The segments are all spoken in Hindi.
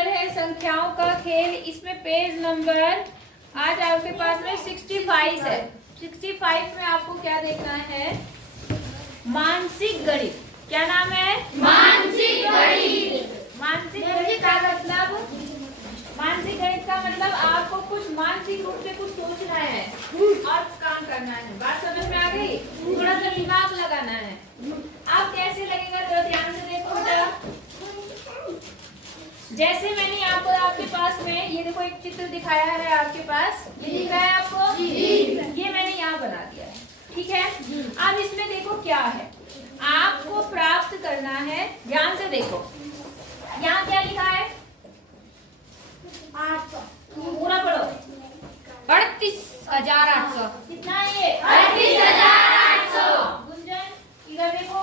चैप्टर है संख्याओं का खेल। इसमें पेज नंबर आज आपके पास में 65 है। 65 में आपको क्या देखना है? मानसिक गणित। क्या नाम है? मानसिक गणित। मानसिक गणित का मतलब, मानसिक गणित का मतलब आपको कुछ मानसिक रूप से कुछ सोचना है और काम करना है। बात समझ में आ गई? थोड़ा सा दिमाग लगाना है। आप कैसे लगेगा तो ध्यान से देखो बेटा। जैसे मैंने आपको आपके पास में ये देखो एक चित्र दिखाया है आपके पास, ये दिख रहा है आपको? ये मैंने यहाँ बना दिया है, ठीक है। अब इसमें देखो क्या है आपको प्राप्त करना है, ध्यान से देखो। यहाँ क्या लिखा है? 800। पूरा पढ़ो। 38,800। कितना है ये? 38,800। गुंजन इधर देखो,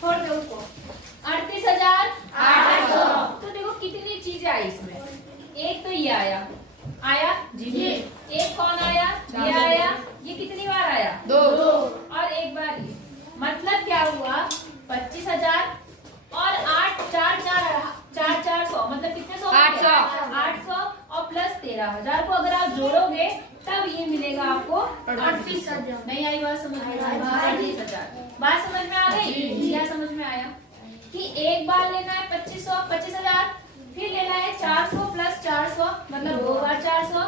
छोड़ दो उसको। 38,800। तो देखो कितनी चीजें आई इसमें। एक तो ये आया, आया जी। एक कौन आया? ये आया। ये कितनी बार आया? 2। और एक बार ये। मतलब क्या हुआ? 25,000 और 4,400 मतलब कितने सौ? 800 और प्लस 13,000 को अगर आप जोड़ोगे तब ये मिलेगा आपको 38,000। नहीं आई बात समझ में? 38,000। बात समझ में आ गई? क्या समझ में आया कि एक बार लेना है 25,000, फिर लेना है 400 प्लस 400 मतलब 2 बार 400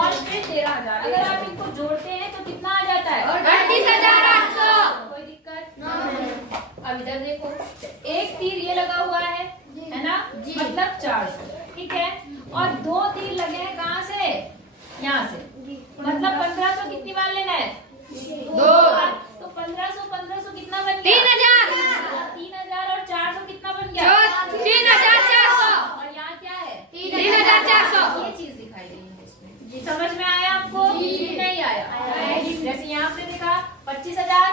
और फिर 13,000। अगर आप इनको जोड़ते हैं तो कितना आ जाता है? 38,800। कोई दिक्कत? अब इधर देखो, एक तीर ये लगा हुआ है ना, मतलब 400, ठीक है। और 2 तीर लगे हैं कहाँ से? यहाँ से, मतलब 1500 कितनी बार लेना है? 2 बार। तो 1500 कितना बन गया? 3,000 और 400 कितना बन गया? 3,400। और यहाँ क्या है? 3,400। ये चीज दिखाई दे रही है इसमें। समझ में आया आपको? नहीं आया? जैसे यहाँ पे देखा 25,000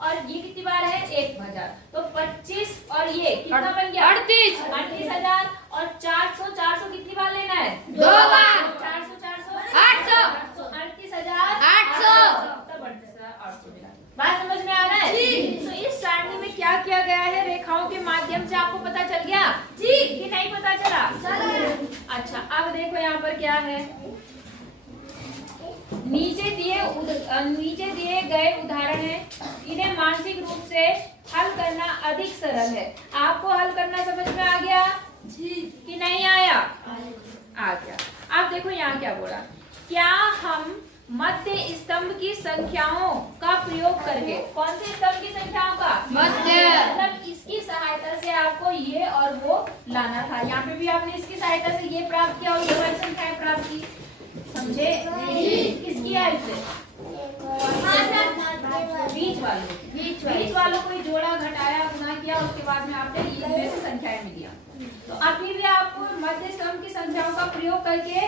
और ये कितनी बार है? 1,000। तो 25 और ये कितना बन गया? 38,000 और 400 कितनी बार लेना है? 2 बार। 400 800। 38,800 तब 38,800 मिला। बात समझ में आ रहा है? तो इस सारणी में क्या किया गया है? रेखाओं के माध्यम से आपको पता चल गया जी कि नहीं पता चला? अच्छा, अब देखो यहाँ पर क्या है। नीचे दिए गए उदाहरण है, इन्हें मानसिक रूप से हल करना अधिक सरल है। आपको हल करना समझ में आ गया जी कि नहीं आया? आ गया। अब देखो यहाँ क्या बोला, क्या हम मध्य स्तंभ की संख्याओं का प्रयोग करके, कौन से स्तंभ की संख्याओं का? मध्य। मतलब इसकी सहायता से आपको ये और वो लाना था। यहाँ पे भी आपने इसकी सहायता से ये प्राप्त किया और ये वाली संख्याएं प्राप्त की, समझे? किसकी हेल्प से? बीच वालों को जोड़ा, घटाया, गुना किया, उसके बाद में आपने इनमें से संख्याएं मिलियां। तो अभी भी आपको मध्य स्तंभ की संख्याओं का प्रयोग करके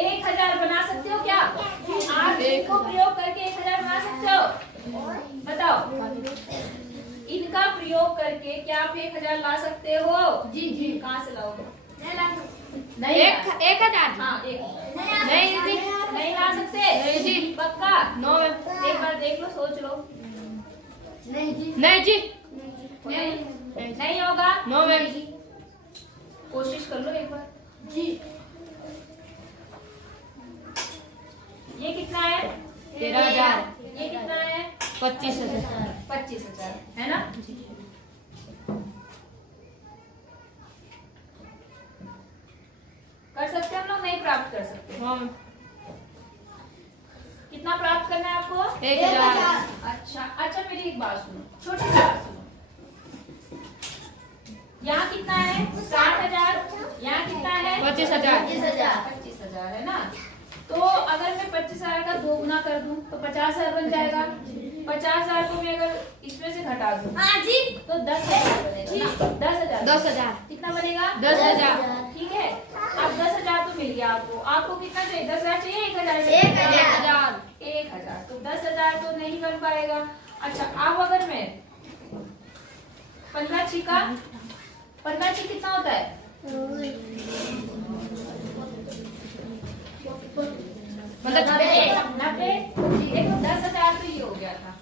1,000 बना सकते हो क्या? आप इनको प्रयोग करके 1,000 बना सकते हो? बताओ, इनका प्रयोग करके क्या आप 1,000 ला सकते हो? जी। कहाँ से लाओगे? नहीं 1,000। हाँ, नहीं ला सकते? नहीं जी। पक्का? नो। एक बार देख लो, सोच लो। नहीं जी। नहीं होगा? No ma'am. कोशिश कर लो एक बार जी। ये कितना है? 13,000। ये कितना है? 25,000। 25,000 है ना? कर सकते हम लोग? नहीं प्राप्त कर सकते? कितना प्राप्त करना है आपको? 1,000। अच्छा मेरी एक बात सुनो, छोटी सी बात सुनो। यहाँ कितना है? 60,000। यहाँ कितना है? 25,000। 25,000 है ना? तो अगर मैं 25,000 का 2 गुना कर दूं तो 50,000 बन जाएगा। 50,000 को मैं अगर इसमें से घटा दूं तो 10,000 बनेगा ना? 10,000 कितना बनेगा? 10,000। ठीक है। अब 10,000 तो मिल गया आपको कितना चाहिए? 10,000 चाहिए? 1,000 चाहिए? 1,000। तो 10,000 तो नहीं बन पाएगा। अच्छा, अब अगर मैं 15 छिका, 15 छिक कितना होता है? 90। देखो 10,000 तो ये हो गया था,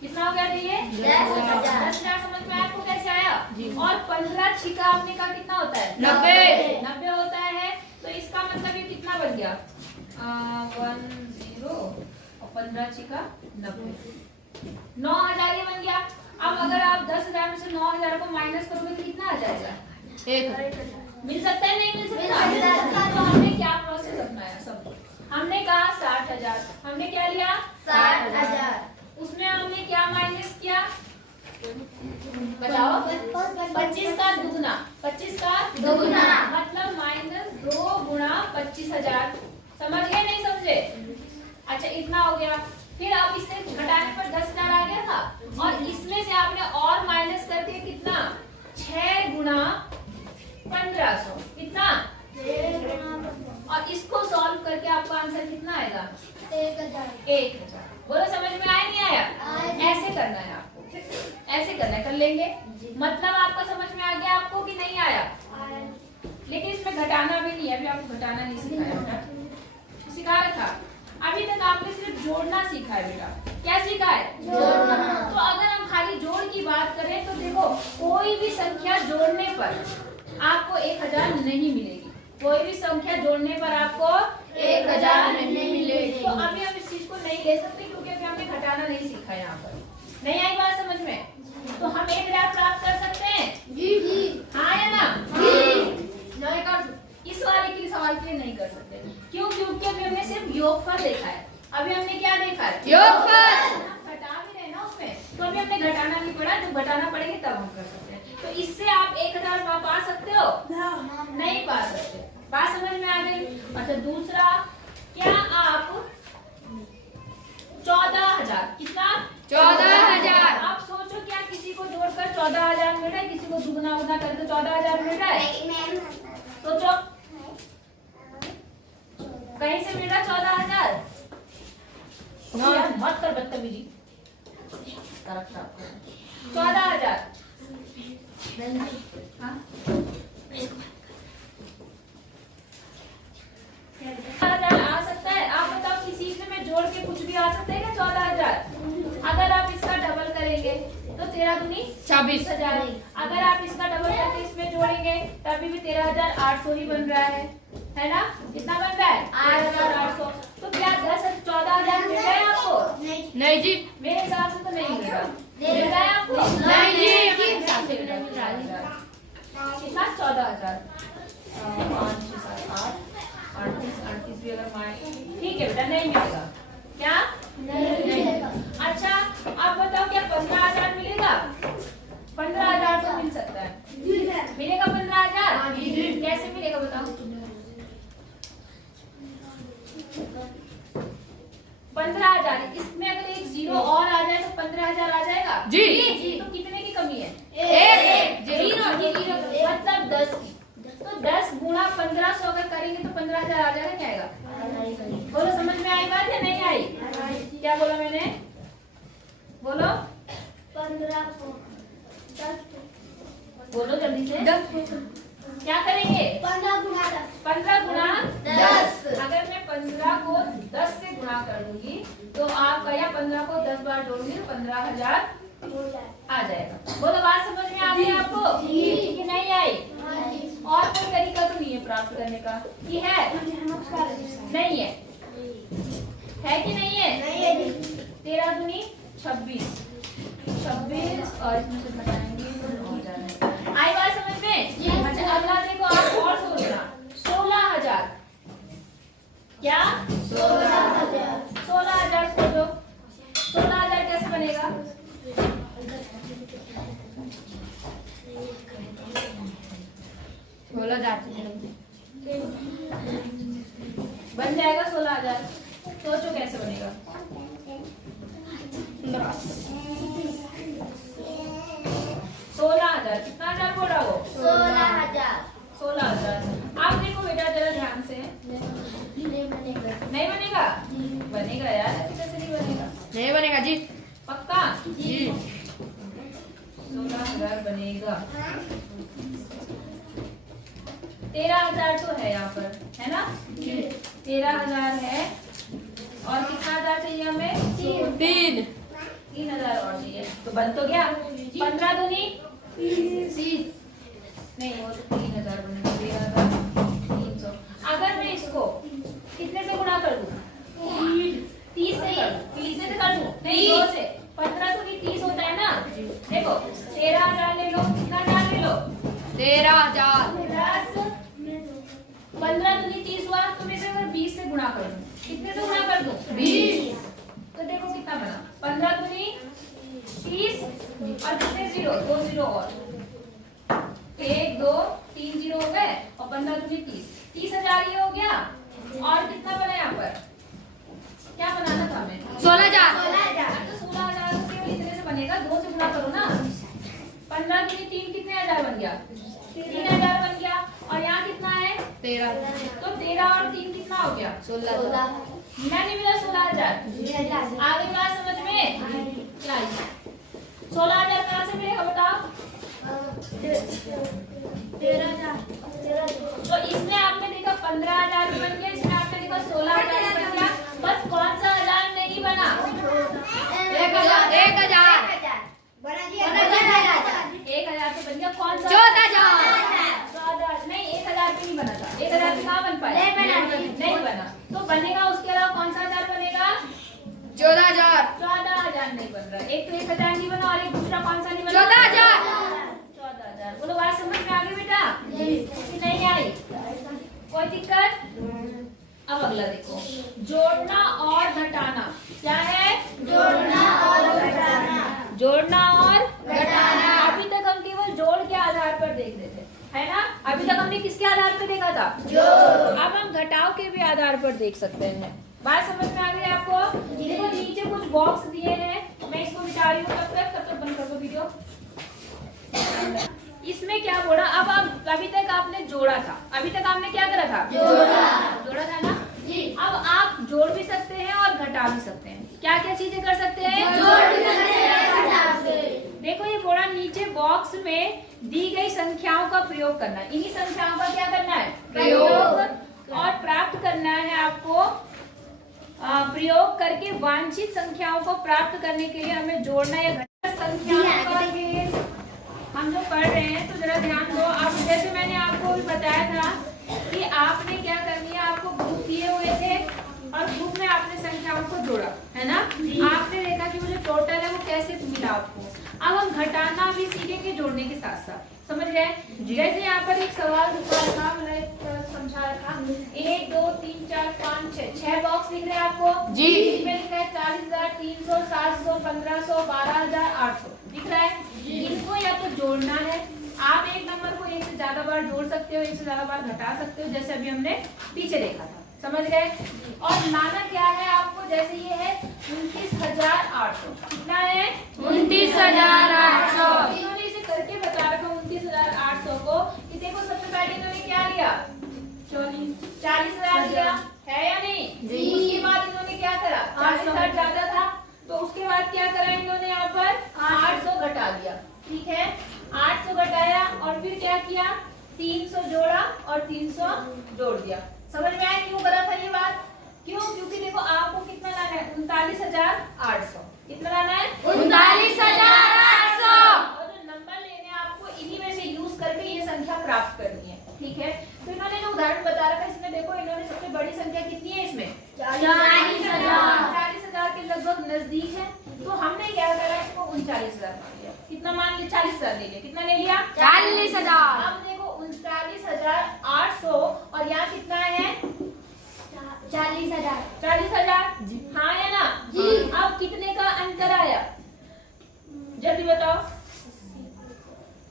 कितना हो गया ये? 10,000। 10,000 समझ में आपको कैसे आया? जी। और 15 छिका आपने कहा कितना होता है? 90 होता है। तो इसका मतलब ये कितना बन गया? 10 और 15 छिका 90, 9,000 ये बन गया। अब अगर आप 10,000 में से 9,000 को माइनस करोगे तो कितना आ जाएगा? 1,000। मिल सकता है नहीं मिल सकता? तो हमने क्या प्रोसेस अपनाया? सब हमने कहा 60,000, हमने क्या लिया? 60,000। उसमें हमने क्या माइनस किया? बताओ। 25 का दुगना, 25 का दुगना। मतलब माइनस 2 गुणा 25,000। समझ गए नहीं समझे? अच्छा इतना हो गया। फिर अब इससे घटाने पर 10,000 आ गया था और इसमें से आपने और माइनस करके कितना? 6 गुणा 1500। कितना? और इसको सॉल्व करके आपका आंसर कितना आएगा? 1,000। बोलो समझ में आया नहीं आया? ऐसे करना है आपको, ऐसे करना है। कर लेंगे? मतलब आपको समझ में आ गया आपको कि नहीं आया? लेकिन इसमें घटाना भी नहीं है, अभी आपको घटाना नहीं सिखाया बेटा, सिखा रखा। अभी तक आपने सिर्फ जोड़ना सीखा है बेटा। क्या सीखा है? जोड़ना। तो अगर हम खाली जोड़ की बात करें तो देखो कोई भी संख्या जोड़ने पर आपको 1,000 नहीं मिलेगी। कोई भी संख्या जोड़ने पर आपको 1,000 नहीं मिलेगी। तो अभी हम इस चीज को नहीं ले सकते क्योंकि अभी हमने घटाना नहीं सीखा है। यहाँ पर नहीं आई बात समझ में? तो हम 1,000 प्राप्त कर सकते हैं? जी। हाँ या ना? नहीं कर, इस वाले के सवाल के लिए नहीं कर सकते। क्यों? क्योंकि अभी हमने सिर्फ योगफल देखा है। अभी हमने क्या देखा है? योगफल। घटा भी रहे ना उसमें, तो अभी हमने घटाना नहीं पड़ा। जब घटाना पड़ेगा तब हम कर सकते हैं। तो इससे आप 1,000 पा सकते हो? नहीं पा सकते। बात समझ में आ गई? अच्छा दूसरा, क्या आप 14,000, कितना? 14,000। आप सोचो क्या किसी को जोड़कर 14,000 मिल रहा है, किसी को दुगना उगना करके 14,000 मिल रहा है? सोचो कहीं से मिल रहा 14,000? मत कर बदतमीजी। 14,000 आ सकता है? आप बताओ किसी में जोड़ के कुछ भी आ सकता है क्या? 14,000। अगर आप इसका डबल करेंगे तो 13 दूनी 26,000। अगर आप इसका डबल करके इसमें जोड़ेंगे तभी भी 13,800 ही बन रहा है ना? कितना बन रहा है? 8,800। तो क्या 14,000 मिल रहा है आपको? नहीं जी। मेरे हिसाब से तो नहीं मिल रहा। मिल रहा है आपको? नहीं जी। कितना? 14,000। 5, 6, 7, 8, 38 भी अगर माए ठीक है बेटा, नहीं मिलेगा। क्या? नहीं। अच्छा अब बताओ क्या 15,000 मिलेगा? 15,000 तो मिल सकता है। मिलेगा 15,000? कैसे मिलेगा बताओ? 15,000। इसमें अगर एक 0 और आ जाए तो 15,000 आ जाएगा? जी। तो कितने की कमी है? 1। मतलब 10 की। तो 10 गुणा 1500 अगर करेंगे तो 15,000 आ जाएगा। क्या आएगा? बोलो समझ में आई बात या नहीं आई? क्या बोला मैंने? बोलो 1500। बोलो जल्दी से। 10। क्या करेंगे? 15 गुणा 10। अगर मैं 15 को 10 से गुणा कर दूंगी तो आपका या 15 को 10 बार जोड़ूंगी तो 15,000 आ जाएगा। बोलो बात समझ में आ गई आपको? कि नहीं आई? और कोई तरीका तो नहीं है प्राप्त करने का? ये है? नहीं है? है कि नहीं है? 13 दूनी 26 और इसमें से घटाएंगे तो 9,000। आई बात समझ में? अच्छा अगला देखो आप और सोचना। 16,000। क्या? 16,000 सोचो। 16,000 कैसे बनेगा? बन जाएगा 16,000। सोचो कैसे बनेगा? 16,000। कितना हजार बोल रहा हो? 16,000। आप देखो बेटा जरा ध्यान से। नहीं बनेगा? बनेगा यार, कैसे नहीं बनेगा? नहीं बनेगा जी। पक्का? जी। 16,000 बनेगा। 13,000 तो है यहाँ पर, है ना? 13,000 है और कितना हजार चाहिए हमें? 3। 3000 और चाहिए, तो बन तो गया 15 दूनी 30, नहीं वो तो 3000 बनेगा, 13,300। अगर मैं इसको कितने से गुणा कर दूं? 30 से कर दूं, 30 से कर दूं, नहीं 2 से। 15 दूनी 30 होता है ना, देखो 13,000 ले लो, कितना हजार ले लो? 13,000। 15 दूनी 30 हुआ, तो मैं इसे अगर 20 से गुणा कर दूं, कितने से गुणा कर दूं? 20। तो देखो कितना बना, 15 दूनी 30 और कितने जीरो? 2 जीरो और 1 2 3 जीरो हो गए, और 15 दूनी 30, 30,000 ये हो गया। और कितना बना यहाँ पर, क्या बनाना था हमें? 16,000। तो 16,000 केवल इतने से बनेगा, 2 से गुणा करो ना। 15 दूनी 3 कितने हजार बन गया? 3,000 बन गया। और यहाँ कितना है? 13। तो 13 और 3 कितना हो गया? 16,000। नहीं मिला 16,000। आगे बात समझ में? क्या 16,000 कहाँ से मिलेगा बताओ? 13,000। तो इसमें आपने देखा 15,000 बन गया, इसमें आपने देखा 16,000 बन गया। बस कौन सा हजार नहीं बना? 1,000। 1,000 तो बन गया, कौन सा? 14,000। 14,000 नहीं, 1,000 पे नहीं बना था। 1,000 पे कहाँ बन पाया? नहीं बना। तो बनेगा उसके अलावा कौन सा हजार बनेगा? 14,000। 14,000 नहीं बन रहा। एक तो 1,000 नहीं बना, और एक दूसरा कौन सा नहीं बना? 14,000। 14,000। बोलो बात समझ में आ गई बेटा? कि नहीं आई? कोई दिक्कत? अब अगला देखो, जोड़ना और घटाना। क्या है? जोड़ना और घटाना। जोड़ना और घटाना। अभी तक हम केवल जोड़ के आधार पर देख रहे थे, है ना? अभी तक हमने किसके आधार पर देखा था? जोड़। अब हम घटाव के भी आधार पर देख सकते हैं। बात समझ में आ गई आपको? देखो नीचे कुछ बॉक्स दिए हैं, मैं इसको मिटा रही हूँ, तब तक बंद कर दो वीडियो। इसमें क्या बोला? अब अभी तक आपने जोड़ा था, अभी तक आपने क्या करा था? जोड़ा था ना जी। अब आप जोड़ भी सकते हैं और घटा भी सकते हैं। क्या क्या चीजें कर सकते हैं? जोड़ भी सकते हैं, घटा भी। देखो ये बोला नीचे बॉक्स में दी गई संख्याओं का प्रयोग करना। इन्हीं संख्याओं का क्या करना है? प्रयोग। और प्राप्त करना है आपको। प्रयोग करके वांछित संख्याओं को प्राप्त करने के लिए हमें जोड़ना या घटाना। संख्याओं का खेल हम जो पढ़ रहे हैं, तो जरा ध्यान दो। आप जैसे मैंने आपको भी बताया था कि आपने क्या करनी है, आपको ग्रुप दिए हुए थे और ग्रुप में आपने संख्याओं को जोड़ा, है ना? आपने देखा कि वो जो टोटल है वो कैसे मिला आपको। अब हम घटाना भी सीखेंगे जोड़ने के साथ साथ, समझ गए? जैसे यहाँ पर एक सवाल दिखा था, मैंने समझा रखा। 1 2 3 4 5 6 बॉक्स दिख रहे हैं आपको जी। इसमें लिखा है 40,300 700 1500 12,800 दिख रहा है। इनको या तो जोड़ना है, आप एक नंबर को एक से ज्यादा बार जोड़ सकते हो, एक से ज्यादा बार घटा सकते हो, जैसे अभी हमने पीछे देखा था, समझ गए? और लाना क्या है आपको? जैसे ये है 29,800, कितना है? 29,800। इन्होंने इसे करके बता रखा 29,800 को कि देखो सबसे पहले इन्होंने क्या लिया? 40,000 लिया, है या नहीं? जी। उसके बाद इन्होंने क्या करा? 40,000 ज्यादा था, तो उसके बाद क्या करा इन्होंने? यहाँ पर 800 घटा दिया, ठीक है? 800 घटाया और फिर क्या किया? 300 जोड़ा और 300 जोड़ दिया। समझ में आया क्यों करा था ये बात? क्यों? क्योंकि देखो आपको कितना लाना है? 39,800। कितना लाना है? 39,800। और जो नंबर लेने आपको इन्हीं में से यूज करके ये संख्या प्राप्त करनी है, ठीक है? तो इन्होंने जो उदाहरण बता रखा है, इसमें देखो इन्होंने सबसे बड़ी संख्या कितनी है इसमें? 40,000 के लगभग नजदीक है। तो हमने क्या करा? इसको 39,000 मान लिया। कितना मान लिया? 40,000 ले लिया। कितना ले लिया? 40,000। अब देखो 39,800 और यहाँ कितना है? 40,000। 40,000 हाँ या ना? जी। अब कितने का अंतर आया? जल्दी बताओ।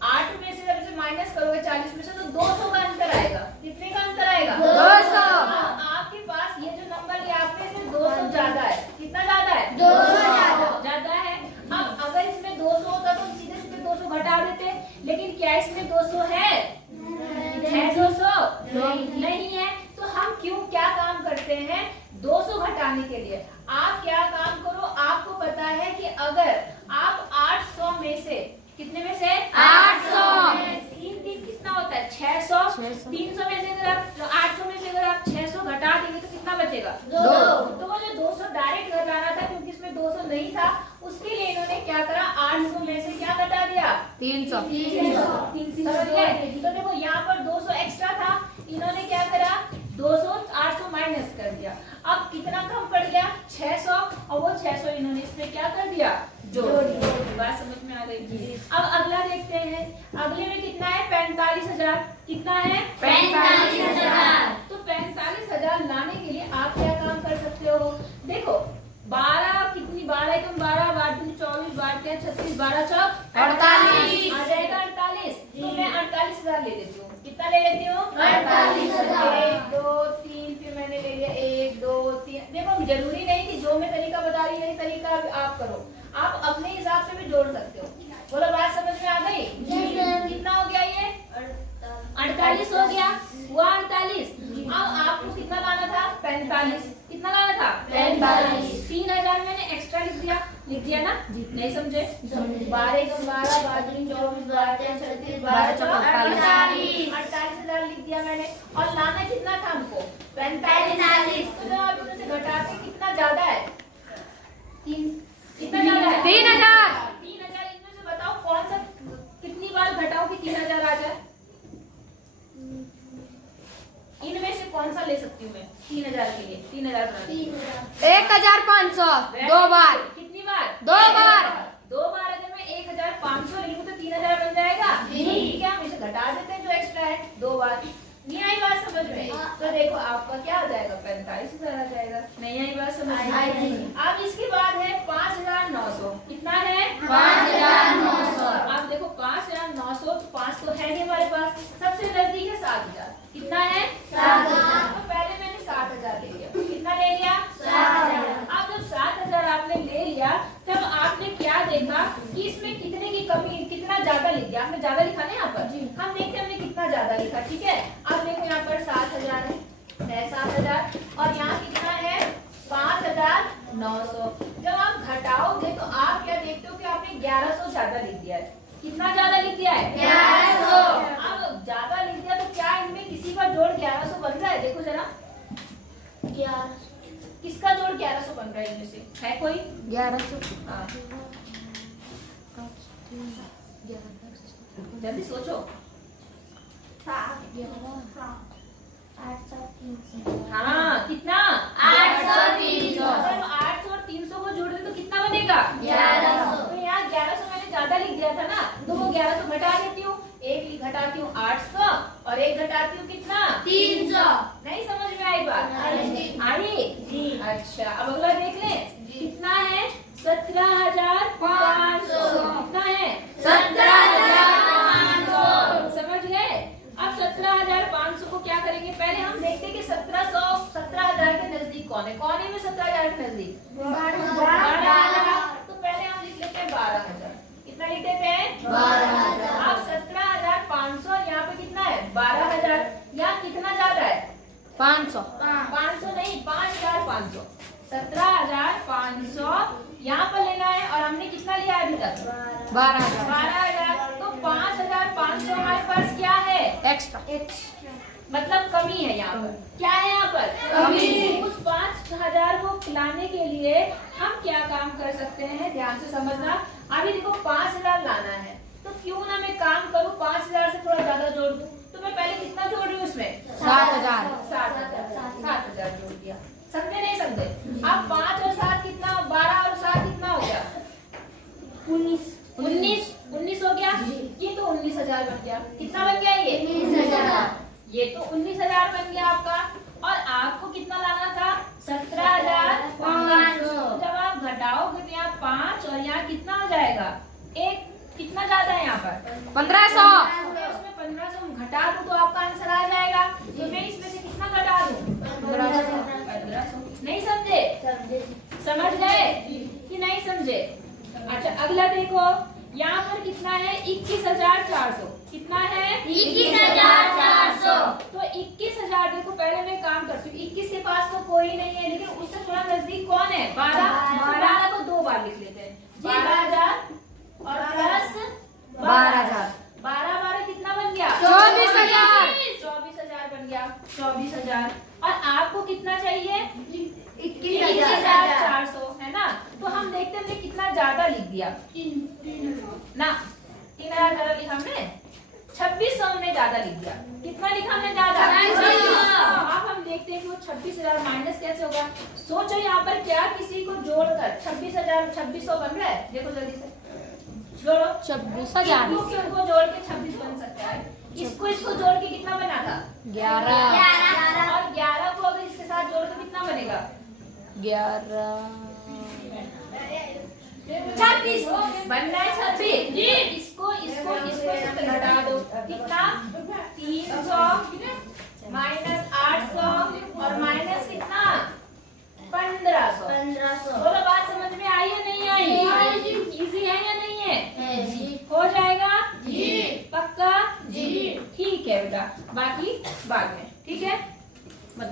8 में से जब से माइनस करोगे 40 में से, तो 200 का अंतर आएगा। कितने का अंतर आएगा? 200। आपके पास ये जो नंबर लिया आपने, इसमें 200 ज्यादा है। कितना ज्यादा है? 200 ज्यादा है। अब अगर इसमें 200 होता तो सीधे सीधे 200 घटा देते, लेकिन क्या इसमें 200 है? 200 नहीं है। तो हम क्यों क्या काम करते हैं? 200 घटाने के लिए आप क्या काम करो? आपको पता है कि अगर आप 800 में से, कितने में से? 800। 3 कितना होता है? 600। 300 में से अगर आप 800 में से अगर आप 600 घटा देंगे तो कितना बचेगा? 2। तो वो जो 200 डायरेक्ट घटाना था, क्योंकि इसमें 200 नहीं था, उसके लिए इन्होंने क्या करा, 800 में से क्या घटा दिया, 300। 300। तो देखो यहाँ पर 200 एक्स्ट्रा था, इन्होंने क्या करा, 200 800 माइनस कर दिया। अब कितना कम पड़ गया, 600, और वो 600 इन्होंने इसमें क्या कर दिया, जोड़ दिया। बात समझ में आ गई। अब अगला देखते हैं, अगले में कितना है, 45,000। कितना है, 45,000। तो 45,000 लाने के लिए आप क्या काम कर सकते हो, देखो 12 कितनी, 12 एकम 12, 24, 36, 12 चौक 48 आ जाएगा 48। तो मैं 48,000 ले लेती हूँ। कितना ले लेती हूँ, 48,000। 1 2 3, फिर मैंने ले लिया 1 2 3। देखो जरूरी नहीं कि जो मैं तरीका बता रही यही तरीका आप करो, आप अपने हिसाब से भी जोड़ सकते हो। बोलो बात समझ में आ गई। कितना हो गया, ये 48 हो गया, हुआ 48। अब आपको कितना लाना था, 45। कितना लाना था, 45। 3,000 मैंने एक्स्ट्रा लिख दिया ना, नहीं समझे, 12 एकम 12, 24, 36, 12 चौक 48। 48,000 लिख दिया मैंने। और लाना कितना था हमको, 45। तो जब आप इसमें से घटाते हैं, कितना ज्यादा है, कितना ज्यादा है, 3,000। 3,000। इनमें से बताओ कौन सा, कितनी बार घटाओ कि 3,000 आ जाए, इनमें से कौन सा ले सकती हूँ मैं 3,000 के लिए, 3,000 बनाने के लिए? 1,500 2 बार। कितनी बार, 2 बार। 2 बार। अगर मैं 1,500 ले लूँ तो 3,000 बन जाएगा। ठीक है, हम इसे घटा देते हैं जो एक्स्ट्रा है, 2 बार। नहीं आई बात समझ में, तो देखो आपका क्या हो जाएगा, 45,000 आ जाएगा। नहीं आई बात समझ में। अब इसके बाद है 5,900। कितना है, 5,900। अब देखो 5,900, तो 5 तो है नहीं हमारे पास, सबसे नजदीक है 7,000। कितना है, 7,000। तो पहले मैंने 7,000 ले लिया। कितना ले लिया, 7,000। अब जब 7,000 आपने ले लिया, तब आपने क्या देखा कि इसमें कितने की कमी, कितना ज्यादा लिख दिया आपने, ज्यादा लिखा ना यहाँ पर, हम देखते हैं हमने कितना ज्यादा लिखा। ठीक है, अब देखो यहाँ पर 7,000 है 7,000, और यहाँ कितना है 5,900। जब आप घटाओगे तो आप क्या देखते हो कि आपने 1,100 ज्यादा लिख दिया है। कितना ज्यादा लिख दिया है, 1,100। अब ज्यादा लिख दिया तो क्या इनमें किसी का जोड़ 1,100 बन रहा है, देखो जरा, 1100। किसका जोड़ 1,100 बन रहा है, इनमें से है कोई, 1100। हाँ जल्दी सोचो, 800। हाँ कितना, 800 300। अगर 800 और 300 को जोड़ दे तो कितना बनेगा, 1100। तो यहाँ 1100 मैंने ज्यादा लिख दिया था ना, तो वो 1100 घटा देती हूँ, एक घटाती हूँ 800 और एक घटाती हूँ कितना, 300। नहीं समझ में आई बात, आई। अच्छा अब अगला देख ले, कितना है, 17,500। कितना है, 17,500। समझ गए। अब 17,500 को क्या करेंगे, पहले हम देखते हैं कि 17,000 के नजदीक कौन है, कौन है में 17,000 के नजदीक, 12,000। तो पहले हम लिख लेते हैं 12,000। कितना लिख देते हैं, 12,000। अब 17,500 और यहाँ पे कितना है, 12,000। यहाँ कितना ज्यादा है, 500। 500 नहीं, 5,500। 17,500 यहाँ पर लेना है, और हमने कितना लिया अभी तक, 12,000 12,000। तो 5,500 हमारे पास क्या है, एक्स्ट्रा। मतलब कमी है यहाँ पर, क्या है यहाँ पर, कमी। उस 5,000 को लाने के लिए हम क्या काम कर सकते हैं, ध्यान से समझना। अभी देखो 5,000 लाना है, तो क्यों ना मैं काम करूँ 5,000 से थोड़ा ज्यादा जोड़ दूं। तो मैं पहले कितना जोड़ रही हूँ उसमें, 7,000। 7,000 जोड़ दिया। समझे नहीं समझे, अब 5 और 7 कितना, 12 और 7 कितना हो गया, 19 हो गया। ये तो 19,000 बन गया। कितना बन गया, ये 19,000। ये तो 19,000 बन गया आपका। और आपको कितना लाना था, 17,500। जब आप घटाओगे तो यहाँ 5 और यहाँ कितना हो जाएगा, एक कितना ज्यादा है यहाँ पर, 1,500। उसमें 1,500 घटा दूं तो आपका आंसर आ जाएगा। तो मैं इसमें से कितना घटा दूं, 1,500। नहीं समझे, समझ गए कि नहीं समझे। अच्छा अगला देखो, यहाँ पर कितना है, 21,400। कितना है, 21,400। तो 21,000 देखो, पहले मैं काम करती हूँ, 21 के पास तो कोई नहीं है, लेकिन उससे थोड़ा नजदीक कौन है, 12 को 2 बार लिख लेते हैं, 12,000 और प्लस 12,000। 12 कितना बन गया, 24,000। 24,000 बन गया। गया 24,000 और आपको कितना चाहिए 21,400 है ना। तो हम देखते हमने कितना ज्यादा लिख दिया ना, 3,000 ज्यादा लिखा हमने, 2600 हमने ज्यादा लिख दिया। कितना लिखा हमने ज्यादा? 2600। अब हम देखते हैं कि वो 26,000 माइनस कैसे होगा। सोचो यहाँ पर क्या किसी को जोड़कर 26,000 बन रहा है, देखो जल्दी से जोड़ो। 26,000 उनको जोड़ के 26 बन सकता है। इसको जोड़ के कितना बना था 11 और 11 को अगर इसके साथ जोड़ तो कितना बनेगा 26 बनना है 26। इसको से घटा दो कितना 300 माइनस 800 और माइनस कितना 1500। बोलो बात समझ में आई या नहीं आई? इजी है या नहीं है? हो जाएगा जी, पक्का जी, ठीक है बेटा, बाकी बाद में, ठीक है, मत